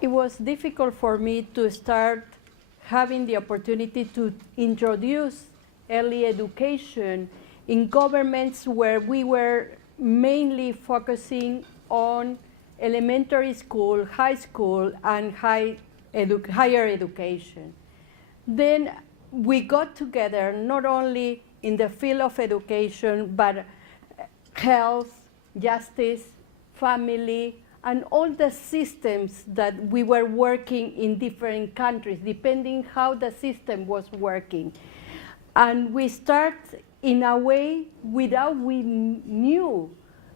it was difficult for me to start having the opportunity to introduce early education in governments where we were mainly focusing on elementary school, high school, and higher education. Then we got together not only in the field of education, but health, justice, family, and all the systems that we were working in different countries, depending how the system was working. And we start in a way without we knew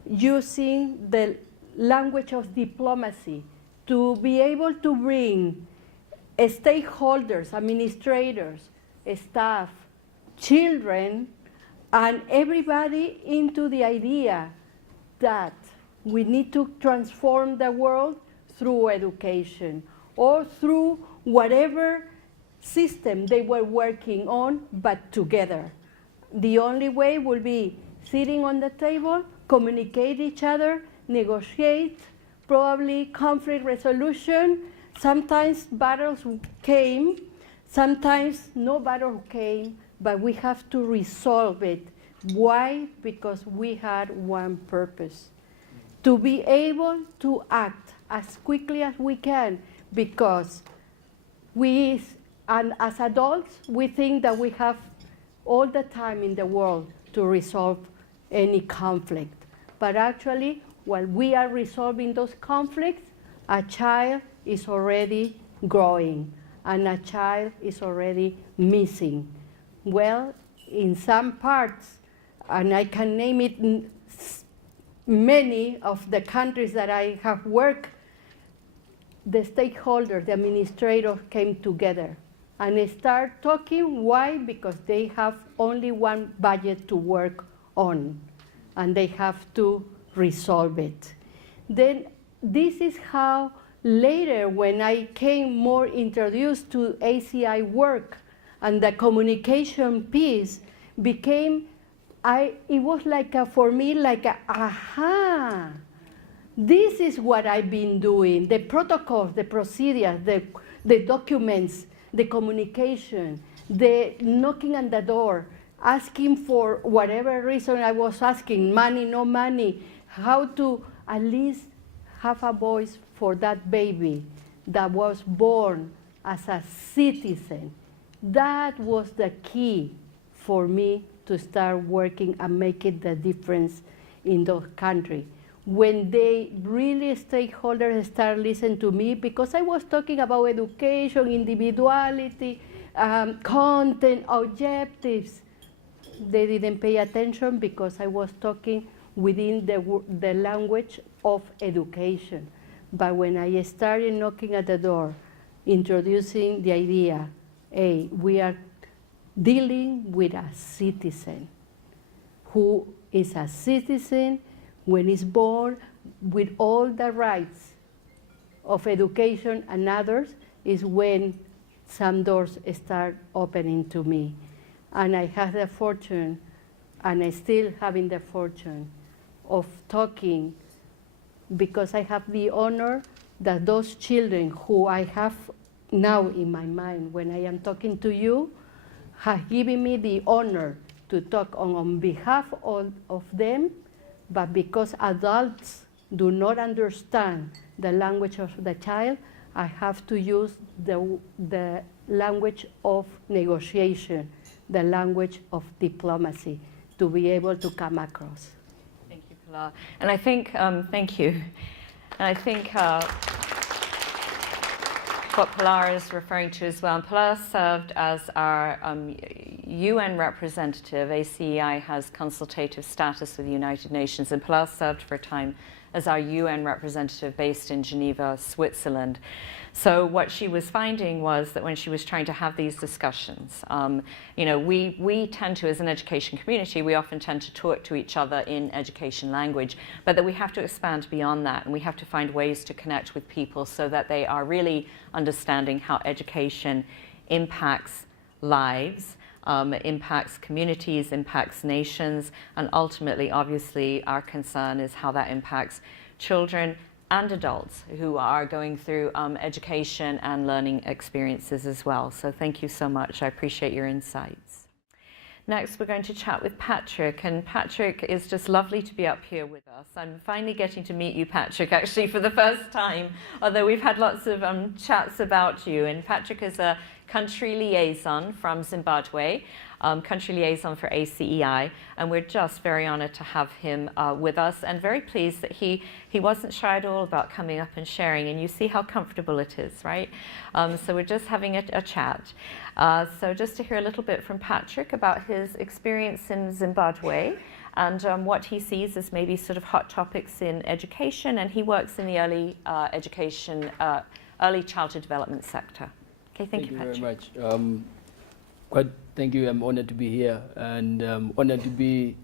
using the language of diplomacy to be able to bring stakeholders, administrators, staff, children, and everybody into the idea that we need to transform the world through education or through whatever system they were working on, but together. The only way will be sitting on the table, communicate each other, negotiate, probably conflict resolution. Sometimes battles came, sometimes no battle came, but we have to resolve it. Why? Because we had one purpose: to be able to act as quickly as we can, because we, and as adults, we think that we have all the time in the world to resolve any conflict. But actually, while we are resolving those conflicts, a child is already growing, and a child is already missing. Well, in some parts, and I can name it many of the countries that I have worked, the stakeholders, the administrators came together and they start talking. Why? Because they have only one budget to work on, and they have to resolve it. Then this is how later, when I came more introduced to ACI work and the communication piece became, it was like for me, like aha, this is what I've been doing. The protocols, the procedures, the documents, the communication, the knocking on the door, asking for whatever reason I was asking, money, no money, how to at least have a voice for that baby that was born as a citizen. That was the key for me to start working and making the difference in those countries. When they really, stakeholders start listening to me, because I was talking about education, individuality, content, objectives, they didn't pay attention because I was talking within the language of education. But when I started knocking at the door, introducing the idea, hey, we are dealing with a citizen who is a citizen when he's born with all the rights of education and others, is when some doors start opening to me. And I had the fortune, and I still having the fortune, of talking, because I have the honor that those children who I have now in my mind when I am talking to you have given me the honor to talk on behalf of them, but because adults do not understand the language of the child, I have to use the language of negotiation, the language of diplomacy, to be able to come across. Thank you, Pilar. And I think, thank you. And I think what Pilar is referring to as well, and Pilar served as our UN representative. ACEI has consultative status with the United Nations, and Pilar served for a time as our UN representative based in Geneva, Switzerland. So what she was finding was that when she was trying to have these discussions, you know, we tend to, as an education community, we often tend to talk to each other in education language, but that we have to expand beyond that, and we have to find ways to connect with people so that they are really understanding how education impacts lives, impacts communities, impacts nations, and ultimately, obviously, our concern is how that impacts children and adults who are going through education and learning experiences as well. So thank you so much. I appreciate your insights. Next, we're going to chat with Patrick, and Patrick is just lovely to be up here with us. I'm finally getting to meet you, Patrick, actually for the first time, although we've had lots of chats about you. And Patrick is a country liaison from Zimbabwe, country liaison for ACEI, and we're just very honored to have him with us, and very pleased that he wasn't shy at all about coming up and sharing, and you see how comfortable it is, right? So we're just having a chat. So just to hear a little bit from Patrick about his experience in Zimbabwe and what he sees as maybe sort of hot topics in education, and he works in the early education, early childhood development sector. Okay, thank you, Patrick. Thank you very much. Thank you. I'm honored to be here, and honored to be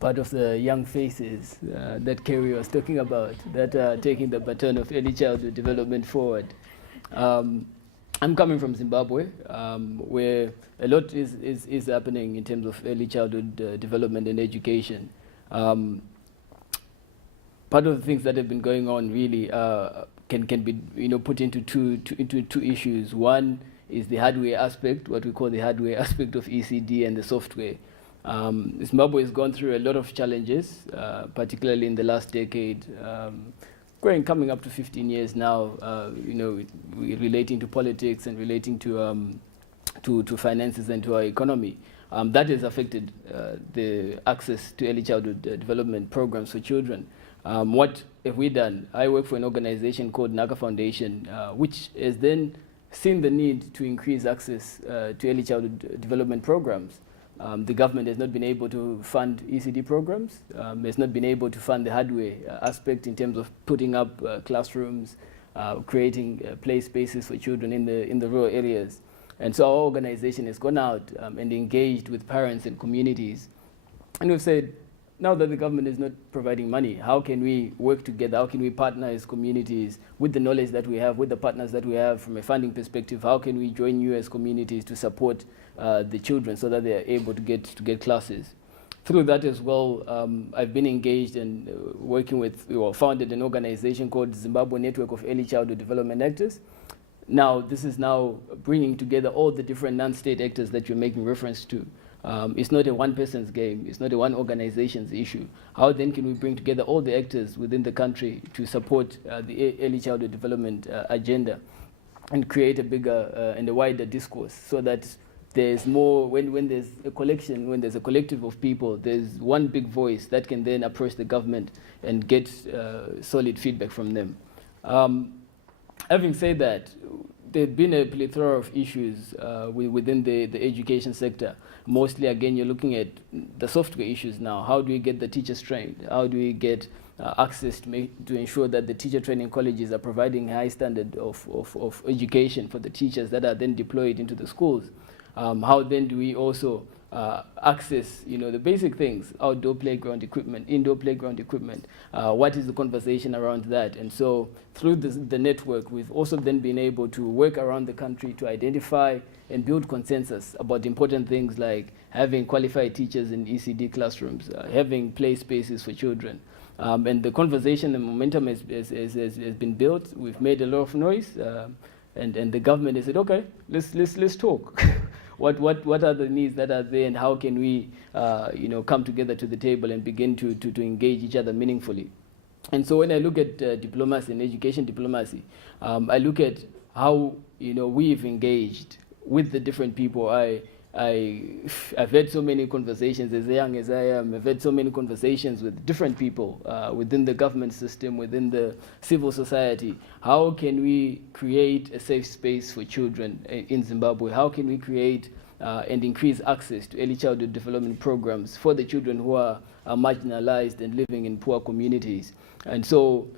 part of the young faces that Kerry was talking about, that are taking the baton of early childhood development forward. I'm coming from Zimbabwe, where a lot is happening in terms of early childhood development and education. Part of the things that have been going on really can be put into two issues. One is the hardware aspect, what we call the hardware aspect of ECD, and the software. Zimbabwe has gone through a lot of challenges, particularly in the last decade, coming up to 15 years now, relating to politics and relating to finances and to our economy. That has affected the access to early childhood development programs for children. What have we done? I work for an organization called Nhaka Foundation, which has then seen the need to increase access to early childhood development programs. The government has not been able to fund ECD programs, has not been able to fund the hardware aspect in terms of putting up classrooms, creating play spaces for children in the rural areas. And so our organization has gone out and engaged with parents and communities. And we've said, now that the government is not providing money, how can we work together? How can we partner as communities with the knowledge that we have, with the partners that we have from a funding perspective? How can we join you as communities to support the children so that they are able to get classes? Through that as well, I've been engaged and working with, founded an organization called Zimbabwe Network of Early Childhood Development Actors. Now, this is now bringing together all the different non-state actors that you're making reference to. It's not a one-person's game. It's not a one organization's issue. How then can we bring together all the actors within the country to support the early childhood development agenda and create a bigger and a wider discourse so that there's more, when there's a collection, when there's a collective of people, there's one big voice that can then approach the government and get solid feedback from them. Having said that, there's been a plethora of issues within the education sector. Mostly, again, you're looking at the software issues now. How do we get the teachers trained? How do we get access to ensure that the teacher training colleges are providing a high standard of education for the teachers that are then deployed into the schools? How then do we also access, the basic things, outdoor playground equipment, indoor playground equipment? What is the conversation around that? And so through the network, we've also then been able to work around the country to identify and build consensus about important things like having qualified teachers in ECD classrooms, having play spaces for children. And the conversation, the momentum has been built. We've made a lot of noise, and the government has said, okay, let's talk. What are the needs that are there, and how can we come together to the table and begin to engage each other meaningfully? And so when I look at diplomacy and education diplomacy, I look at how we've engaged with the different people. I've had so many conversations, as young as I am. I've had so many conversations with different people within the government system, within the civil society. How can we create a safe space for children in Zimbabwe? How can we create and increase access to early childhood development programs for the children who are marginalized and living in poor communities? And so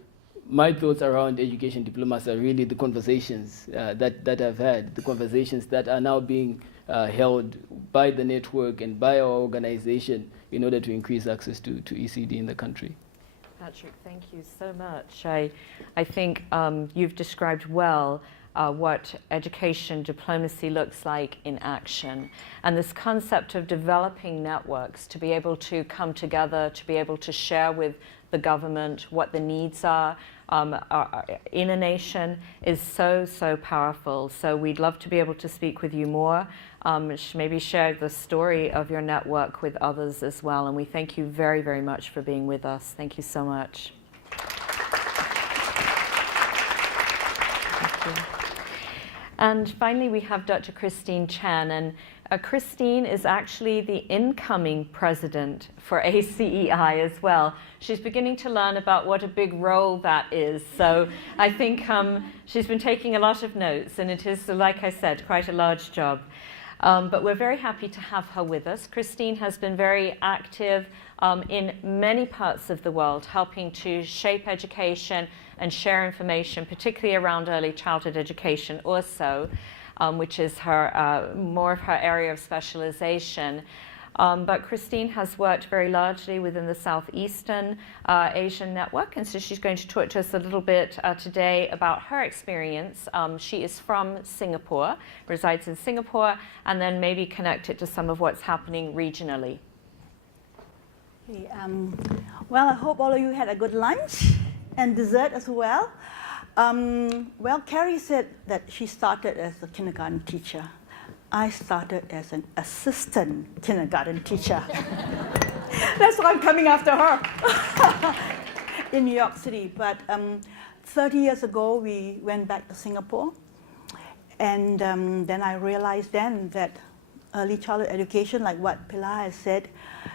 my thoughts around education diplomacy are really the conversations that I've had, the conversations that are now being held by the network and by our organization in order to increase access to ECD in the country. Patrick, thank you so much. I think you've described well what education diplomacy looks like in action. And this concept of developing networks to be able to come together, to be able to share with the government what the needs are in a nation is so, so powerful. So we'd love to be able to speak with you more, maybe share the story of your network with others as well. And we thank you very, very much for being with us. Thank you so much. Thank you. And finally, we have Dr. Christine Chen. And Christine is actually the incoming president for ACEI as well. She's beginning to learn about what a big role that is. So I think she's been taking a lot of notes, and it is, like I said, quite a large job. But we're very happy to have her with us. Christine has been very active in many parts of the world, helping to shape education and share information, particularly around early childhood education also, which is her more of her area of specialization. But Christine has worked very largely within the Southeastern Asian network, and so she's going to talk to us a little bit today about her experience. She is from Singapore, resides in Singapore, and then maybe connect it to some of what's happening regionally. Okay, well, I hope all of you had a good lunch and dessert as well. Well, Carrie said that she started as a kindergarten teacher. I started as an assistant kindergarten teacher. That's why I'm coming after her in New York City. But 30 years ago, we went back to Singapore. And then I realized then that early childhood education, like what Pilar has said,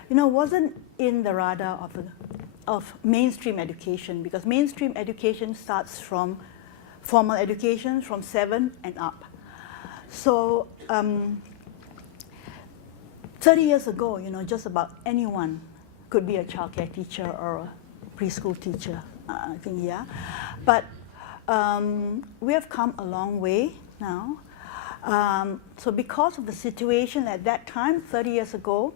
wasn't in the radar of mainstream education, because mainstream education starts from formal education from 7 and up. So 30 years ago, just about anyone could be a childcare teacher or a preschool teacher, I think, yeah. But we have come a long way now. So because of the situation at that time, 30 years ago,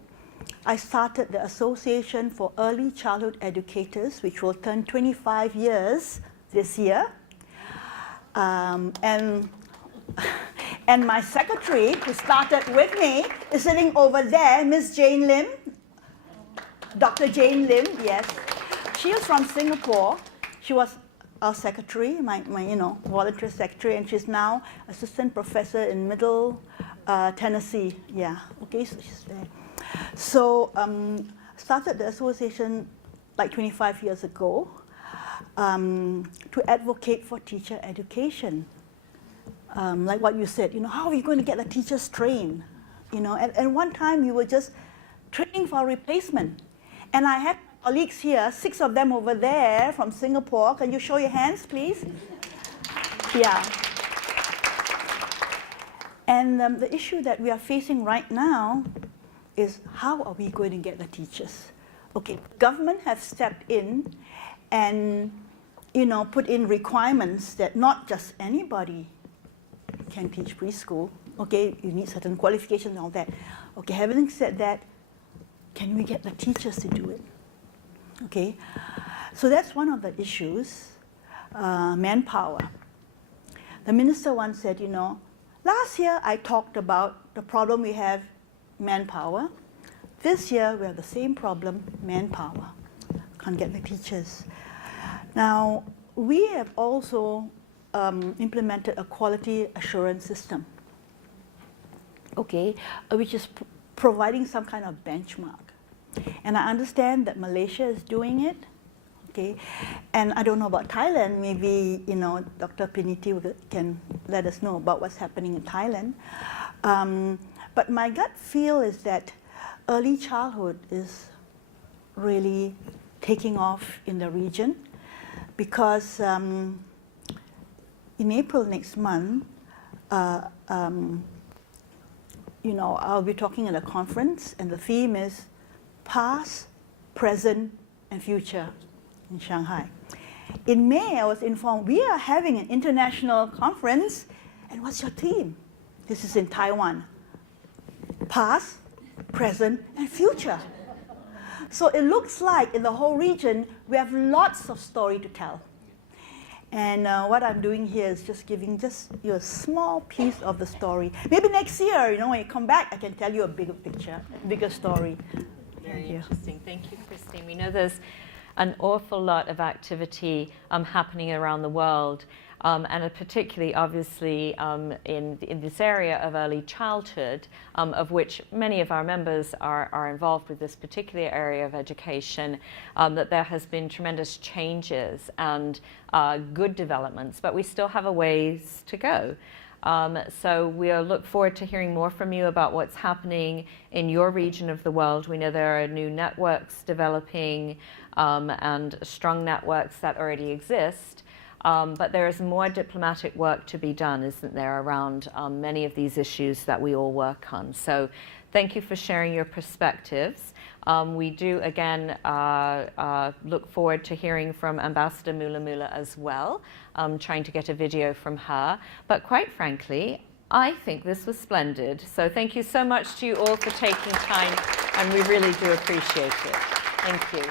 I started the Association for Early Childhood Educators, which will turn 25 years this year. And my secretary, who started with me, is sitting over there, Miss Jane Lim, Dr. Jane Lim, yes. She is from Singapore. She was our secretary, my volunteer secretary, and she's now assistant professor in Middle Tennessee. Yeah, okay, so she's there. So started the association like 25 years ago to advocate for teacher education. Like what you said, how are we going to get the teachers trained? And one time we were just training for a replacement. And I had colleagues here, 6 of them over there from Singapore. Can you show your hands, please? Yeah. And the issue that we are facing right now is how are we going to get the teachers? Okay, government have stepped in and put in requirements that not just anybody can teach preschool. Okay, you need certain qualifications and all that. Okay, having said that, can we get the teachers to do it? Okay, so that's one of the issues, manpower. The minister once said, last year I talked about the problem we have, manpower. This year we have the same problem, manpower. Can't get the teachers. Now, we have also implemented a quality assurance system, okay, which is providing some kind of benchmark. And I understand that Malaysia is doing it, okay, and I don't know about Thailand. Maybe, Dr. Piniti can let us know about what's happening in Thailand. But my gut feel is that early childhood is really taking off in the region, because in April next month, I'll be talking at a conference, and the theme is past, present, and future in Shanghai. In May, I was informed we are having an international conference, and what's your theme? This is in Taiwan. Past, present, and future. So it looks like in the whole region, we have lots of story to tell. And what I'm doing here is just giving just you a small piece of the story. Maybe next year, when you come back, I can tell you a bigger picture, bigger story. Very interesting. Thank you, Christine. We know there's an awful lot of activity happening around the world, and particularly, obviously, in this area of early childhood, of which many of our members are involved with this particular area of education, that there has been tremendous changes and good developments, but we still have a ways to go. So we'll look forward to hearing more from you about what's happening in your region of the world. We know there are new networks developing and strong networks that already exist. But there is more diplomatic work to be done, isn't there, around many of these issues that we all work on. So thank you for sharing your perspectives. We do, again, look forward to hearing from Ambassador Mula Mula as well, trying to get a video from her. But quite frankly, I think this was splendid. So thank you so much to you all for taking time, and we really do appreciate it. Thank you.